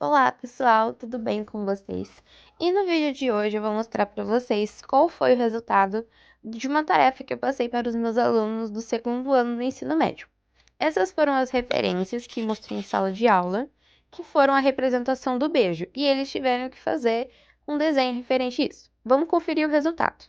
Olá, pessoal, tudo bem com vocês? E no vídeo de hoje eu vou mostrar para vocês qual foi o resultado de uma tarefa que eu passei para os meus alunos do segundo ano do ensino médio. Essas foram as referências que mostrei em sala de aula, que foram a representação do beijo, e eles tiveram que fazer um desenho referente a isso. Vamos conferir o resultado.